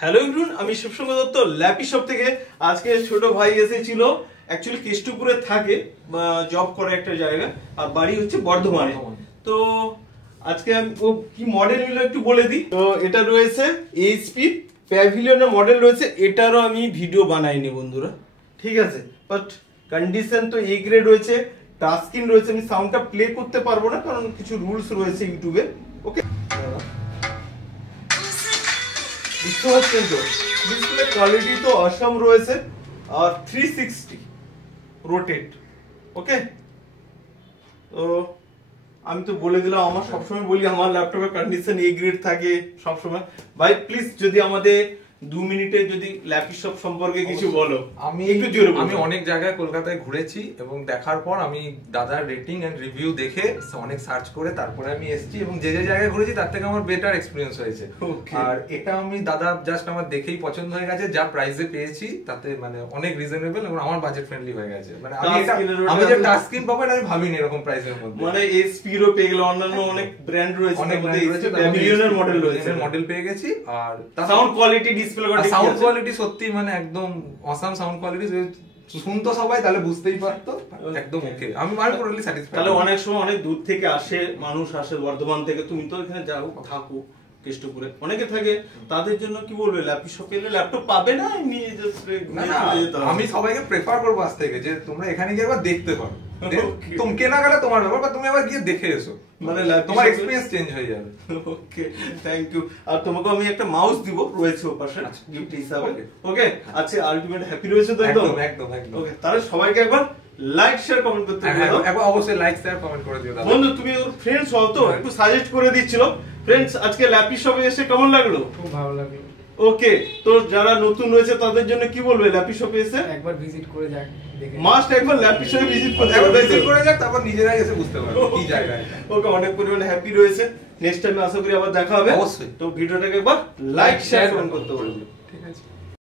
Hello everyone, আমি শিবসঙ্গ Dutta lappy shop থেকে। আজকে ছোট ভাই এসেছিল, অ্যাকচুয়ালি কেষ্টপুরে থাকে, জব করে একটা জায়গা, আর বাড়ি হচ্ছে বর্ধমানে। তো আজকে আমি ও কি মডেল নিল একটু বলে দিই। তো এটা রয়েছে এইচপি প্যাভিলিয়নের মডেল রয়েছে, এটারও আমি ভিডিও বানাইনি বন্ধুরা, ঠিক আছে। বাট কন্ডিশন তো এ গ্রেড রয়েছে, টাচ স্ক্রিন রয়েছে। আমি সাউন্ডটা প্লে করতে পারবো না কারণ কিছু রুলস রয়েছে ইউটিউবে। ওকে, বুঝতে পারছেন তো, ডিসপ্লে কোয়ালিটি তো অসাম রয়েছে, আর 360 রোটেট। ওকে, তো আমি তো বলে দিলাম, আমার সবসময় বলি আমার ল্যাপটপের কন্ডিশন এ গ্রেড থাকে সবসময়। ভাই প্লিজ যদি আমাদের 2 মিনিটে যদি ল্যাপি শপ সম্পর্কে কিছু বলো। আমি অনেক জায়গায় কলকাতায় ঘুরেছি এবং দেখার পর আমি দাদার রেটিং এন্ড রিভিউ দেখে অনেক সার্চ করে তারপরে আমি এসেছি, এবং যে যে জায়গায় ঘুরেছি তার থেকে আমার বেটার এক্সপিরিয়েন্স হয়েছে। আর এটা আমি দাদা জাস্ট আমার দেখেই পছন্দ হয়ে গেছে, যা প্রাইসে পেয়েছি তাতে মানে অনেক রিজনেবল এবং আমার বাজেট ফ্রেন্ডলি হয়ে গেছে। মানে আমি যে টাচ স্ক্রিন পাবো আমি ভাবিনি এরকম প্রাইসের মধ্যে। মানে এইচপি রো পেয়ে গেল, অন্যান্য অনেক ব্র্যান্ড রয়েছে, অনেক ব্র্যান্ড রয়েছে, প্যাভিলিয়নের মডেল রয়েছে, মডেল পেয়ে গেছি। আর সাউন্ড কোয়ালিটি, ডিসপ্লে কোয়ালিটি সত্যি মানে একদম অসাম সাউন্ড কোয়ালিটি। শুনতো সবাই তাহলে বুঝতেই পারতো, একদম ওকে। আমি পুরোলি স্যাটিসফাইড। তাহলে অনেক সময় অনেক দূর থেকে আসে মানুষ, আসে বর্ধমান থেকে, তুমি তো এখানে যাও থাকো কেষ্টপুরে, অনেকে থাকে, তাদের জন্য কি বলবে ল্যাপি শপে এলে ল্যাপটপ পাবে না, নিয়ে আমি সবাইকে প্রেফার করবো আজ থেকে যে তোমরা এখানে গিয়ে একবার দেখতে পারো। তুমি কেনাকাটা তোমার ব্যাপার, বা তুমি আবার গিয়ে দেখে এসো, মানে তোমার এক্সপেরিয়েন্স চেঞ্জ হয়ে যাবে। ওকে, থ্যাংক ইউ। আর তোমাকে আমি একটা মাউস দিব, রয়েছে ওর পাশে গিফট হিসাবে। ওকে, আচ্ছা, আলটিমেট হ্যাপি রয়েছে তো? একদম একদম একদম। ওকে, তাহলে সবাইকে একবার লাইক শেয়ার কমেন্ট করতে দিও। একবার অবশ্যই লাইক শেয়ার কমেন্ট করে দিও। বন্ধু তুমি ওর ফ্রেন্ডস হও তো, একটু সাজেস্ট করে দিচ্ছিল। ফ্রেন্ডস, আজকে ল্যাপি শপে এসে কেমন লাগলো? খুব ভালো লাগলো। ওকে, তো যারা নতুন রয়েছে তাদের জন্য কি বলবে ল্যাপি শপে এসে? একবার ভিজিট করে যাক, মাস্ট একবার ল্যাপি শপে ভিজিট করতে হবে, ভিজিট করে যাক, তারপর নিজেরাই এসে বুঝতে পারবে কি জায়গা। ওকে, অনেক পরিমাণে হ্যাপি রয়েছে। নেক্সট টাইম আশা করি আবার দেখা হবে। অবশ্যই। তো ভিডিওটাকে একবার লাইক শেয়ার কমেন্ট করতে বলবে। ঠিক আছে।